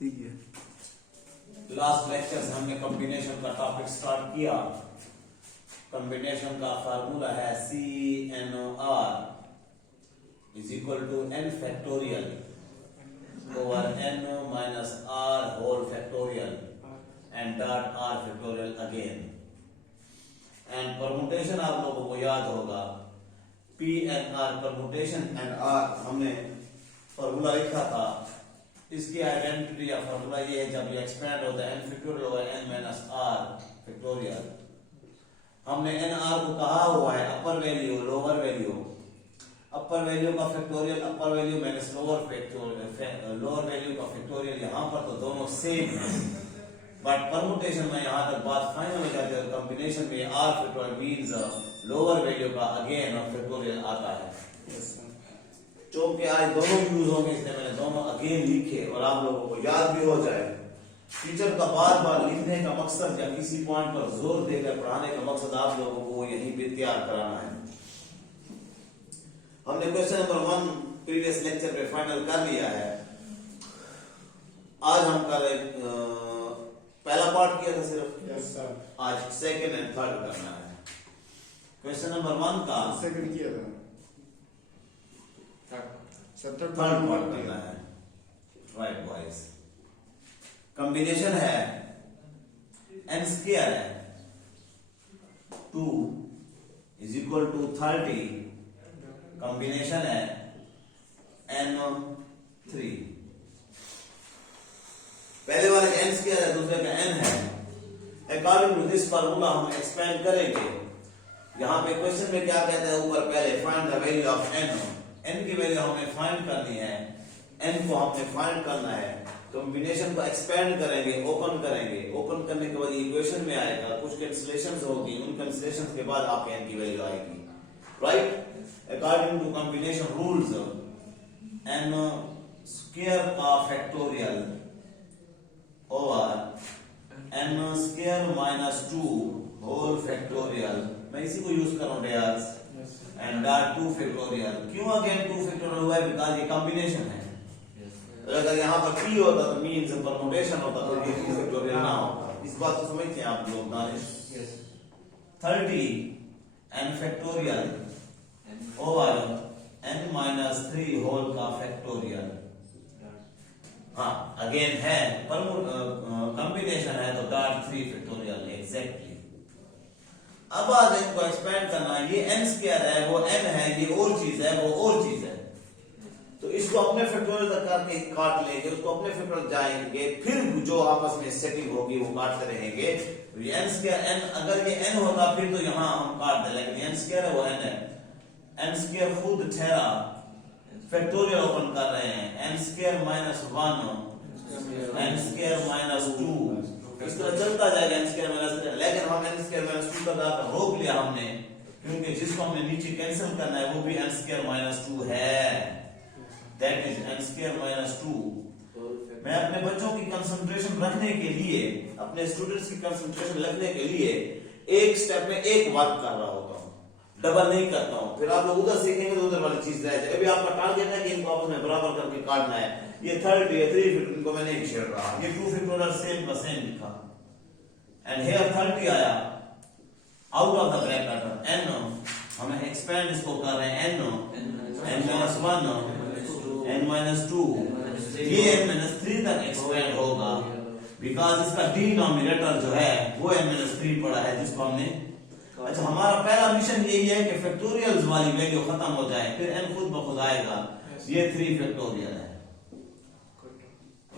ठीक है। Last lecture से हमने कॉम्बिनेशन का टॉपिक स्टार्ट किया। कॉम्बिनेशन का फार्मूला है CNOR is equal to n factorial over n minus r whole factorial and dot r factorial again. And permutation आप लोगों को याद होगा, P and R permutation and R हमने फॉर्मूला लिखा था। इसकी आइडेंटिटी या फॉर्मूला ये है, जब ये एक्सपेंड होता है n factorial over n minus r factorial. हमने nr को कहा हुआ है upper value lower value, upper value का factorial upper value minus lower factorial, lower value का फैक्टोरियल। यहाँ पर तो दोनों सेम है, बट परमुटेशन में यहाँ तक बात फाइनल हो जाती है। कॉम्बिनेशन में r factorial means lower value का अगेन और फैक्टोरियल आता है। चूंकि आज दोनों यूज होंगे इसलिए मैंने दोनों अगेन लिखे और आप लोगों को याद भी हो जाए। टीचर का बार बार लिखने का मकसद या किसी पॉइंट पर जोर देकर पढ़ाने का मकसद आप लोगों को यहीं पे तैयार कराना है। हमने क्वेश्चन नंबर 1 प्रीवियस लेक्चर पे फाइनल कर लिया है। आज हम कर पहला पार्ट किया था सिर्फ। Yes sir. आज सेकंड एंड थर्ड करना है। क्वेश्चन नंबर 1 का सेकंड किया था, थर्ड पार्ट करना है। राइट बॉयज, कॉम्बिनेशन है n स्क्वायर है 2 इज इक्वल टू 30, कॉम्बिनेशन है n3। पहले वाले n स्क्वायर है, दूसरे का n है। अकॉर्डिंग टू दिस फार्मूला हम एक्सपेंड करेंगे। यहां पे क्वेश्चन में क्या कहते हैं, ऊपर पहले find the value of n की वैल्यू हमें फाइंड करनी है, n को हमने फाइंड करना है। कॉम्बिनेशन को एक्सपेंड करेंगे, ओपन करेंगे, ओपन करने के बाद इक्वेशन में आएगा, कुछ कैंसिलेशंस होगी, उन कैंसिलेशंस के बाद आपके n की वैल्यू आएगी। Right, according to combination rules n square का factorial over n square minus 2 whole factorial, मैं इसी को यूज कर रहा हूं डियर्स, एंड डॉट 2 फैक्टोरियल। क्यों अगेन 2 फैक्टोरियल हुआ है? बिकॉज़ ये कॉम्बिनेशन है। अगर यहाँ पर p होता तो मींस परमुटेशन होता तो ये 2 फैक्टोरियल ना होता। इस बात को समझते हैं आप लोग Danish? 30 n factorial over n minus 3 whole का फैक्टोरियल। हाँ अगेन है कॉम्बिनेशन है तो डॉट 3 फैक्टोरियल एग्जैक्टली। अब आज इनको एक्सपेंड करना, ये n स्क्वायर है वो n है, ये और चीज है वो और चीज है, तो इसको अपने फैक्टोरियल तक करके काट लेंगे, उसको अपने फैक्टोरियल जाएंगे, फिर जो आपस में सेटिंग होगी वो काटते रहेंगे। तो ये n स्क्वायर n, अगर ये n होता फिर तो यहाँ हम काट दे, लेकिन n स्क्वायर है वो n है। n स्क्वायर खुद ठहरा, फैक्टोरियल ओपन कर रहे हैं, n square minus 1 n square minus 2, इस तरह चलता जाएगा n स्क्वायर माइनस 3। लेकिन हम n स्क्वायर माइनस 2 तक आकर रोक लिया हमने, क्योंकि जिसको हमने नीचे कैंसिल करना है वो भी n स्क्वायर माइनस 2 है, that is n square minus 2। मैं अपने बच्चों की कंसंट्रेशन रखने के लिए, अपने स्टूडेंट्स की कंसंट्रेशन रखने के लिए एक स्टेप में एक वर्क कर रहा होता हूँ, डबल नहीं करता हूँ। फिर आप लोग उधर सीखेंगे तो उधर वाली चीज रह जाए। अभी आपका टारगेट है कि इनको आपस में बराबर करके काटना है। ये 30 है 3 फीट, इनको मैंने नहीं छेड़ रहा, ये 2 फैक्टोरियल सेम का सेम लिखा, एंड हियर 30 आया out of the bracket n, हम एक्सपेंड इसको कर रहे हैं n माइनस 1 n माइनस 2, ये n माइनस 3 तक एक्सपेंड होगा, बिकॉज इसका डिनोमिनेटर जो है वो n माइनस 3 पड़ा है जिसको हमने। अच्छा, हमारा पहला मिशन यही है कि फैक्टोरियल्स वाली वैल्यू खत्म हो जाए, फिर n खुद ब खुद आएगा। ये 3 फैक्टोरियल है,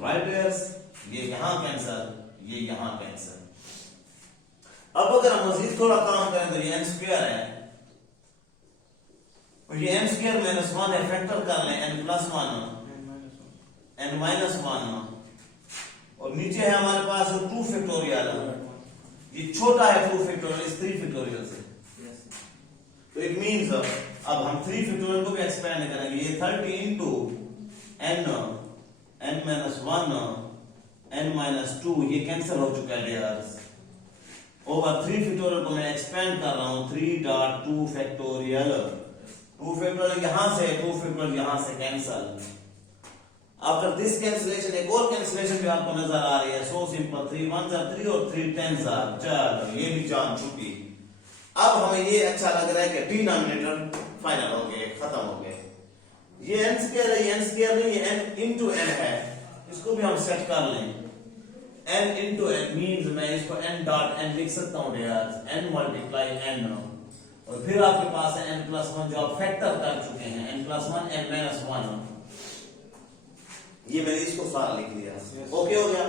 राइट यस, ये यहाँ कैंसर, ये यहाँ कैंसर। अब अगर हम मजीद थोड़ा काम करें तो ये n स्क्वायर है, ये n स्क्वायर माइनस 1 है, फैक्टर कर लें n प्लस 1 n माइनस 1, और नीचे है हमारे पास 2 फैक्टोरियल, ये छोटा है 2 फैक्टोरियल इस 3 फैक्टोरियल से, तो इट मींस अब हम 3 फैक्टोरियल को भी एक्सपेंड करेंगे। ये 30 into n minus 1 n minus 2, ये कैंसिल हो चुका है डियर्स, ओवर 3 फैक्टोरियल को मैं एक्सपेंड कर रहा हूं 3 डॉट 2 फैक्टोरियल। 2 फैक्टोरियल यहां से 2 फैक्टोरियल यहां से कैंसिल, आफ्टर दिस कैंसिलेशन एक और कैंसिलेशन भी आपको नजर आ रही है। सो सिंपल, 3 1s are 3 और 3 10s are 4। ये भी जान चुकी। अब हमें ये अच्छा लग रहा है कि डिनोमिनेटर फाइनल हो गए, खत्म हो गए। ये n स्क्वायर है, ये n स्क्वायर नहीं, ये n इंटू n है। इसको भी हम सेट कर लें। n इंटू n मीन्स मैं इसको n डॉट n लिख सकता हूँ यार, n मल्टीप्लाई n। और फिर आपके पास है n+1 जो आप फैक्टर कर चुके हैं, n+1 n-1। ये मैंने इसको सारा लिख लिया। ओके हो गया।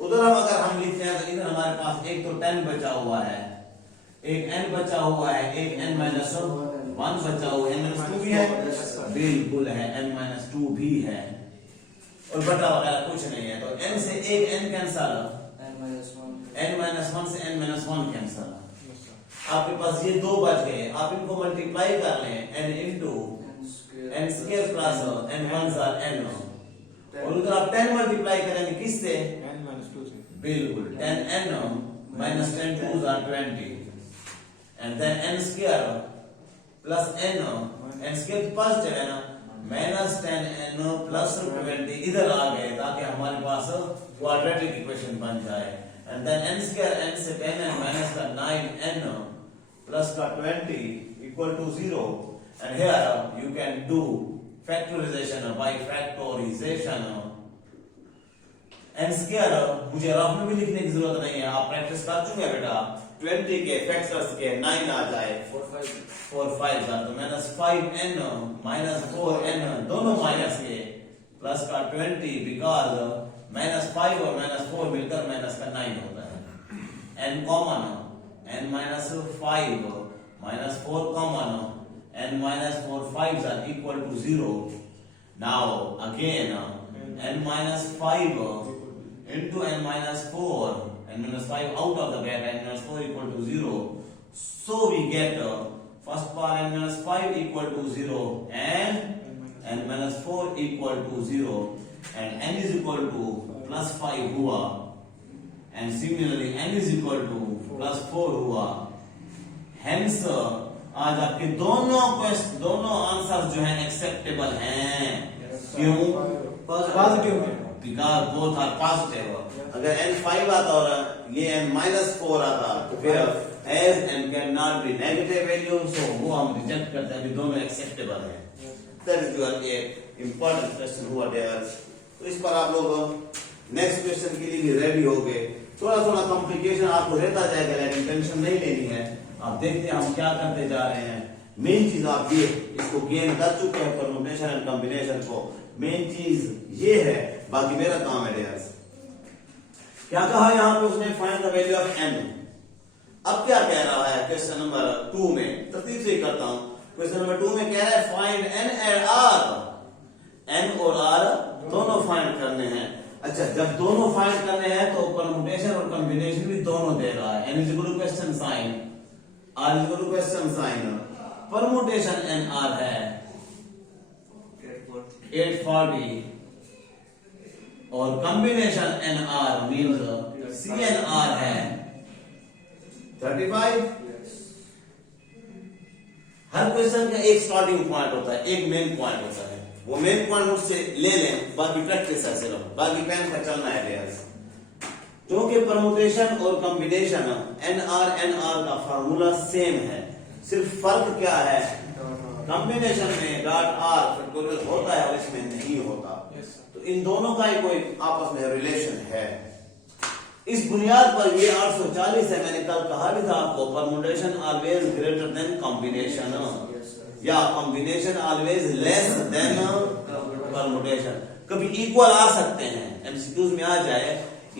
उधर हम अगर हम लिखते हैं तो इधर हमारे पास एक तो 10 बचा हुआ है, एक n बचा हुआ है, एक n-1 बचा हुआ है, n-2 भी है, बिल्कुल है, n-2 भी है, और बटा वगैरह कुछ नहीं है। तो n से एक n कैंसल, n-1 से n-1 कैंसल। आपके पास ये दो बच गए। आप इनको मल्टीप्लाई कर लें, n into n square plus n1 n। और उधर आप 10 मल्टीप्लाई करेंगे किससे? n-2 से। बिल्कुल, 10n minus 10 2s are 20 and then n square plus n square positive है ना, minus 10n plus 20 इधर आ गए ताकि हमारे पास क्वाड्रेटिक इक्वेशन बन जाए। and then n square, n से 10n minus का 9n plus का 20 equal to 0। and here you can do factorization by factorization। n square मुझे रफ में भी लिखने की जरूरत नहीं है, आप प्रैक्टिस कर चुके हैं बेटा। 20 के फैक्टर्स के 9 आ जाए, 4 5 तो -5n -4n दोनों माइनस के, प्लस का 20 बिकॉज -5 और -4 मिलकर माइनस का 9 होता है। n common, n -5 -4 common, n -4 5s are equal to 0। now again n -5 into n -4, n-5 out of the bracket, n-4 equal to 0। so we get first part n-5 equal to 0 and n-4 equal to 0 and n is equal to +5 हुआ, and similarly n is equal to +4 हुआ। hence आज आपके दोनों answer जो हैं acceptable हैं। क्यों? Positive है। Because both are positive. अगर n5 आता और ये n-4 आता तो फिर as n can not be negative value, so वो हम रिजेक्ट करते हैं। अभी दोनों एक्सेप्टेबल हैं। दैट इज योर एक इंपॉर्टेंट क्वेश्चन हुआ देयर। तो इस पर आप लोग नेक्स्ट क्वेश्चन के लिए भी रेडी हो गए। थोड़ा थोड़ा कॉम्प्लिकेशन आपको रहता जाएगा, लेकिन टेंशन नहीं लेनी है। आप देखते हैं हम क्या करते जा रहे हैं। मेन चीज आप ये इसको गेन कर चुके हैं, परम्यूटेशन एंड कॉम्बिनेशन को। मेन चीज ये है, बाकी मेरा काम है डियर्स। क्या कहा यहाँ पे उसने? Find the value of n। अब क्या कह रहा है क्वेश्चन नंबर 2 में? तरतीब से करता हूं। क्वेश्चन नंबर 2 में कह रहा है find n and r। n और r दोनों फाइंड करने हैं। अच्छा, जब दोनों फाइंड करने हैं तो परम्यूटेशन और कॉम्बिनेशन भी दोनों दे रहा है। n is equal to question sign, r is equal to question sign. Permutation n r है 840 और combination n r means c n r है 35। हर क्वेश्चन का एक स्टार्टिंग पॉइंट होता है, एक मेन पॉइंट होता है। वो मेन पॉइंट मुझसे ले लें, बाकी प्रैक्टिस है सिर्फ, बाकी पेन का चलना है डियर्स। क्योंकि परम्यूटेशन और कॉम्बिनेशन n r का फार्मूला सेम है, सिर्फ फर्क क्या है? कॉम्बिनेशन में डॉट r फैक्टोरियल होता है और इसमें नहीं होता। तो इन दोनों का ही कोई आपस में रिलेशन है। इस बुनियाद पर ये 840 है। मैंने कल कहा भी था आपको, permutation always greater than combination या combination always less than permutation. कभी इक्वल आ सकते हैं, एमसीक्यूज में आ जाए,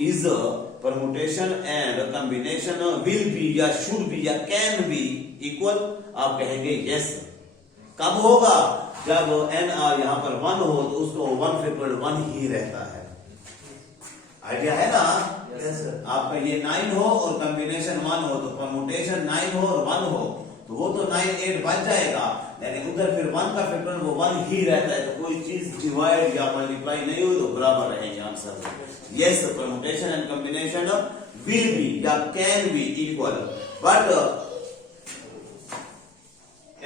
is permutation and combination will be या शुड बी या कैन बी इक्वल? आप कहेंगे यस। कब होगा? जब n r यहां पर 1 हो तो उसको 1 फैक्टोरियल 1 ही रहता है। आइडिया है ना? yes, आपका ये 9 हो और कॉम्बिनेशन 1 हो तो परम्यूटेशन 9 हो और 1 हो तो वो तो 9 8 बच जाएगा, लेकिन उधर फिर 1 का फैक्टोरियल वो 1 ही रहता है। तो कोई चीज डिवाइड या मल्टीप्लाई नहीं हुई तो बराबर रहेंगे answer. Yes, permutation and combination will be या can be equal, but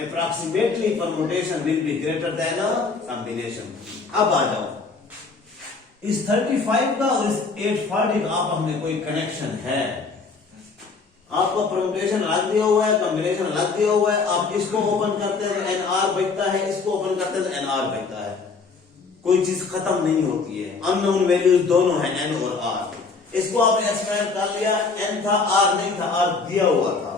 approximately permutation will be greater than a combination। अब आ जाओ, इस 35 का और इस 840 का आपस में कोई कनेक्शन है? आपका परम्यूटेशन अलग दिया हुआ है, कॉम्बिनेशन अलग दिया हुआ है, आप इसको ओपन करते हैं तो NR बचता है, इसको ओपन करते हैं तो NR बचता है। कोई चीज खत्म नहीं होती है। अननोन वैल्यूज दोनों हैं, N और R। इसको आपने एक्सपेरिमेंट कर लिया, N था, R नहीं था, R दिया हुआ था।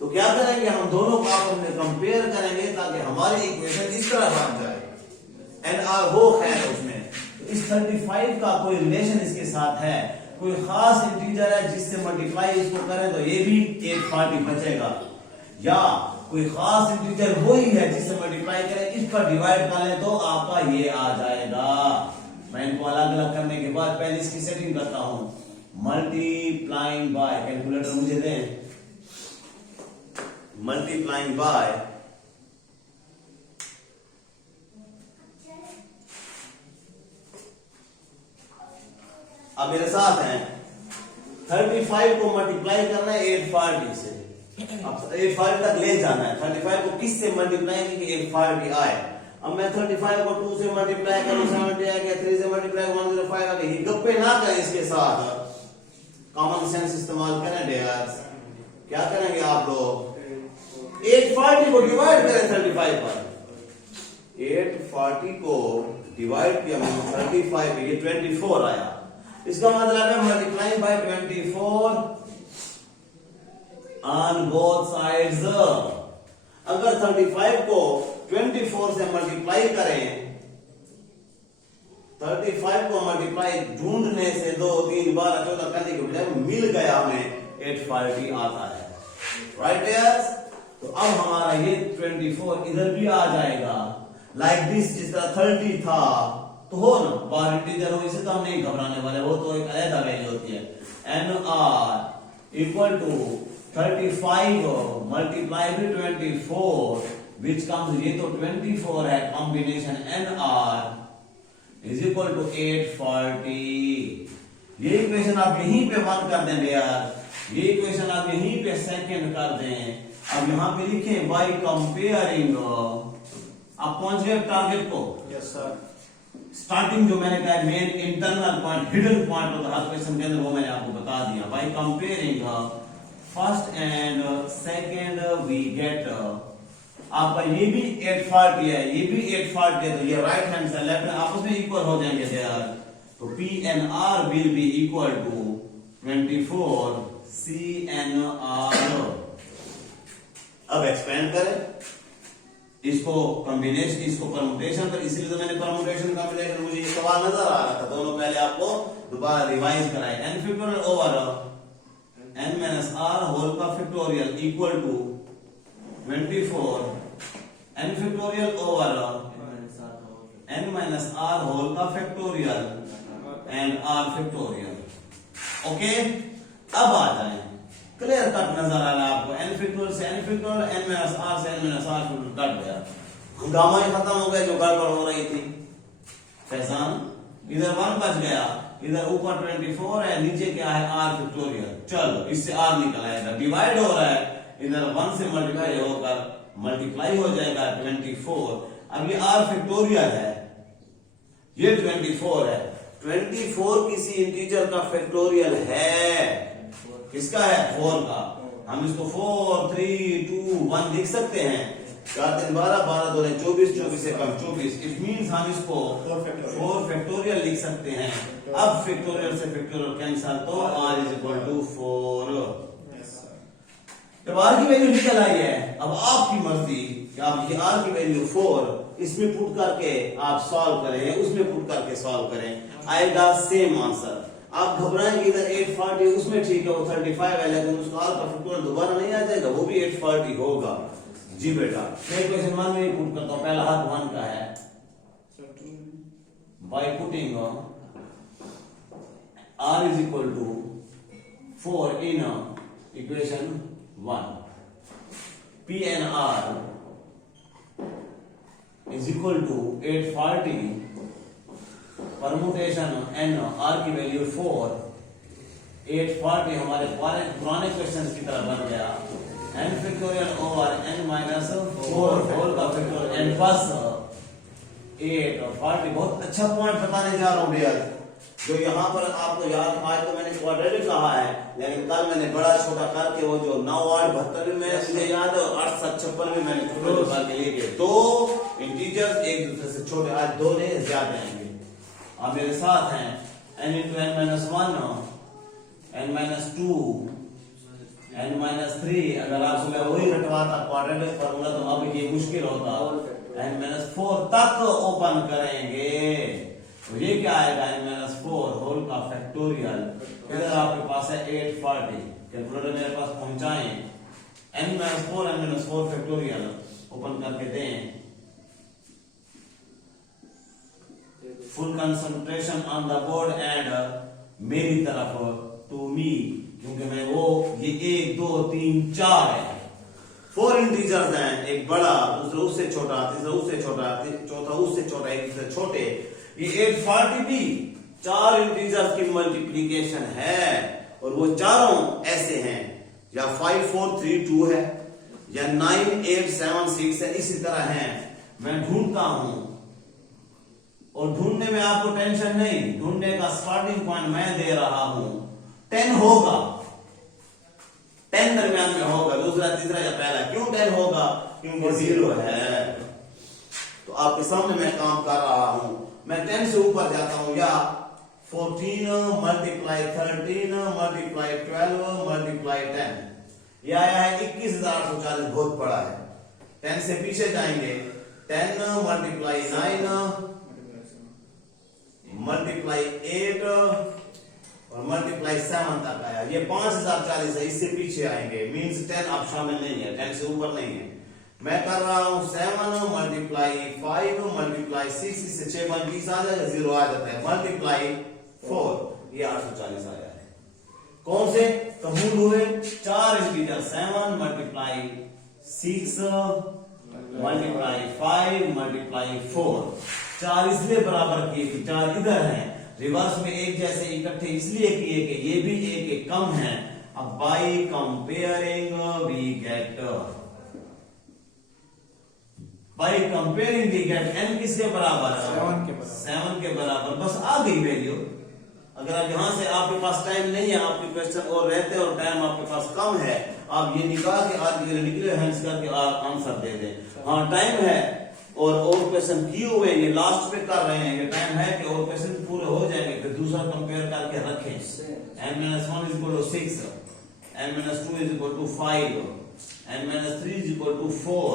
तो क्या करेंगे, हम दोनों को आपस में कंपेयर करेंगे ताकि हमारी इक्वेशन इस तरह बन जाए, NR हो खैर उसमें। तो इस 35 का कोई रिलेशन इसके साथ है, कोई खास इंटीजर है जिससे मल्टीप्लाई इसको करें तो ये भी 840 बचेगा, या कोई खास इंटीजर वही है जिससे मल्टीप्लाई करें इस पर डिवाइड कर लें तो आपका ये आ जाएगा। मैं इनको अलग अलग करने के बाद पहले इसकी सेटिंग करता हूं। मल्टीप्लाइंग बाय, कैलकुलेटर मुझे दें, मल्टीप्लाइंग बाय अब मेरे साथ हैं 35 को मल्टीप्लाई करना है 840 से। अब 840 तक ले जाना है। 35 को किस से मल्टीप्लाई की 840 आए? अब मैं 35 को 2 से मल्टीप्लाई करूं, 70 आ गया, 3 से मल्टीप्लाई 105 आ गया। ये गप्पे ना करें, इसके साथ कॉमन सेंस इस्तेमाल करें डियर्स। क्या करेंगे आप लोग, 840 को डिवाइड करें 35 पर। 840 को डिवाइड किया 35 पे, ये 24 आया। इसका मतलब है multiplying by 24 on both sides. अगर 35 को 24 से मल्टीप्लाई करें, 35 को मल्टीप्लाई ढूंढने से 2 3 12 14 करने के बजाय मिल गया, हमें 840 आता है। Right dears? तो अब हमारा ये 24 इधर भी आ जाएगा, लाइक दिस। जिस तरह 30 था तो हो ना, बार इंटीजर हो, इसे तो हम नहीं घबराने वाले, वो तो एक अलग वैल्यू होती है। NR equal to 35 multiply with 24 which comes, ये तो 24 है, combination NR is equal to 840। ये इक्वेशन आप यहीं पे 1 कर दें यार, ये इक्वेशन आप यहीं पे सेकंड कर दें। अब यहां पे लिखें बाय कंपेयरिंग, आप पहुंच गए टारगेट को? Yes sir. स्टार्टिंग जो मैंने कहा main internal point, hidden point होता है हर क्वेश्चन के अंदर, वो मैंने आपको बता दिया। By comparing first and second we get, आपका ये भी 840 है, ये भी 840 है, तो ये राइट हैंड से लेफ्ट हैंड आपस में इक्वल हो जाएंगे यार। तो PNR will be equal to 24 CNR। अब एक्सपेंड करें इसको, कॉम्बिनेशन, इसको परमुटेशन पर, इसलिए तो मैंने परमुटेशन कॉम्बिनेशन, मुझे ये सवाल नजर आ रहा था, दोनों पहले आपको दोबारा रिवाइज कराए। n factorial over n minus r whole का factorial equal to 24 n factorial over n minus r whole का factorial and r factorial. Okay, अब आ जाए, क्लियर कट नजर आ रहा है आपको, n फैक्टोरियल से n factorial, n minus r से n minus r factorial cut गया, हंगामा ही खत्म हो गया जो गड़बड़ हो रही थी। फैजान इधर 1 बच गया, इधर ऊपर 24 है, नीचे क्या है r फैक्टोरियल। चलो इससे r निकल आएगा, डिवाइड हो रहा है, इधर 1 से मल्टीप्लाई होकर मल्टीप्लाई हो जाएगा 24। अब ये r फैक्टोरियल है, ये 24 है, 24 किसी इंटीजर का फैक्टोरियल है, किसका है? 4 का। हम इसको 4 3 2 1 लिख सकते हैं, 4 3 12 12 2 24 24 से कम 24। इट मींस हम इसको 4 फैक्टोरियल लिख सकते हैं। अब फैक्टोरियल से फैक्टोरियल कैंसिल, तो r इज इक्वल टू 4। जब r की वैल्यू निकल आई है, अब आपकी मर्जी कि आप ये r की वैल्यू 4 इसमें पुट करके आप सॉल्व करें, उसमें पुट करके सॉल्व करें, आएगा सेम आंसर। आप घबराएंगे, इधर 840 उसमें ठीक है, वो 35 है, लेकिन उसका r का फैक्टोरियल दोबारा नहीं आ जाएगा, वो भी 840 होगा। जी बेटा, मैं क्वेश्चन 1 में पुट करता हूं, पहला हाथ 1 का है। By putting r is equal to 4 in equation 1, PNR is equal to 840 permutation n, r की वैल्यू 4, 840 हमारे पुराने क्वेश्चन की तरह बन गया, n factorial over n minus 4 whole का फैक्टोरियल n प्लस 8 और 40 बहुत अच्छा पॉइंट बताने जा रहा हूँ भैया। जो यहाँ पर आपको याद, आज तो मैंने क्वाड्रेटिक कहा है, लेकिन कल मैंने बड़ा छोटा करके वो जो 9 8 72 में मुझे याद है, 8 7 56 में मैंने छोटा के लिए गए। दो इंटीजर्स एक दूसरे से छोटे, आज दो नहीं ज्यादा आएंगे। आप मेरे साथ हैं, n into n minus 1, n minus 2, n minus 3। अगर आप सुबह वही रटवाता क्वाड्रेटिक फार्मूला तो अब ये मुश्किल होता। n minus 4 तक ओपन करेंगे तो ये क्या आएगा, n minus 4 होल का फैक्टोरियल। इधर आपके पास है 840, कैलकुलेटर मेरे पास पहुंचाएं, n minus 4 फैक्टोरियल ओपन करके दें। Full concentration on the board and मेरी तरफ टू मी, क्योंकि मैं वो ये 1 2 3 4 है, 4 इंटीजर्स हैं, एक बड़ा, दूसरा उससे छोटा, तीसरा उससे छोटा, चौथा उससे छोटा, एक दूसरे छोटे। ये 840 भी 4 इंटीजर्स की मल्टीप्लीकेशन है और वो चारों ऐसे हैं, या 5 4 3 2 है, या 9 8 7 6 है, इसी तरह हैं। मैं ढूंढता हूं और ढूंढने में आपको टेंशन नहीं, ढूंढने का स्टार्टिंग पॉइंट मैं दे रहा हूं, 10 होगा, 10 दरमियान में होगा, दूसरा तीसरा या पहला। क्यों 10 होगा, क्योंकि 0 है। तो आपके सामने मैं काम कर रहा हूं, मैं 10 से ऊपर जाता हूं, या 14 मल्टीप्लाई 13 मल्टीप्लाई 12 मल्टीप्लाई 10, यह आया है 21,840, बहुत बड़ा है। 10 से पीछे जाएंगे, 10 मल्टीप्लाई 9 मल्टीप्लाई 8 और मल्टीप्लाई 7 तक आया, ये 5040 है। इससे पीछे आएंगे, मींस 10 अब शामिल नहीं है, 10 से ऊपर नहीं है। मैं कर रहा हूं 7 मल्टीप्लाई 5 मल्टीप्लाई 6, इससे 6 5 20 आ जाएगा, 0 आ जाता है, मल्टीप्लाई 4, ये 840 आया है। कौन से कबूल हुए, 4 इंटीजर, 7 मल्टीप्लाई 6 मल्टीप्लाई 5 मल्टीप्लाई 4, 4 इसलिए बराबर किए कि 4 इधर हैं, रिवर्स में एक जैसे इकट्ठे इसलिए किए कि ये भी एक कम है। अब by comparing we get, by comparing we get n किसके बराबर, 7 के बराबर। बस आ गई वैल्यू। अगर आप यहां से, आपके पास टाइम नहीं है, आपके क्वेश्चन और रहते और टाइम आपके पास कम है, आप ये निकाल के आज निकले हैंड्स करके आंसर दे दें। हाँ टाइम है और क्वेश्चन किए हुए, ये लास्ट पे कर रहे हैं, ये टाइम है कि और क्वेश्चन पूरे हो जाएंगे, फिर दूसरा कंपेयर करके रखें। n-1 is equal to 6, n-2 is equal to 5, n-3 is equal to 4,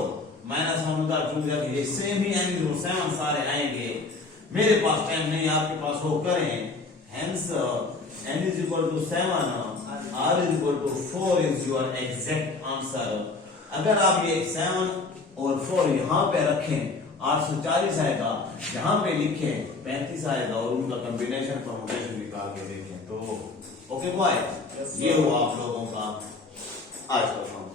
-1 उधर चूक जाएगी, ये सेम ही n-7 सारे आएंगे। मेरे पास टाइम नहीं, आपके पास हो, करें। Hence n is equal to 7, r is equal to 4 is your exact answer। अगर आप ये 7 और 4 यहाँ पे रखें, 840 आएगा, यहाँ पे लिखें 35 आएगा, और उनका कॉम्बिनेशन परमुटेशन निकाल के देखें तो ओके बॉय। ये हुआ आप लोगों का आज का काम।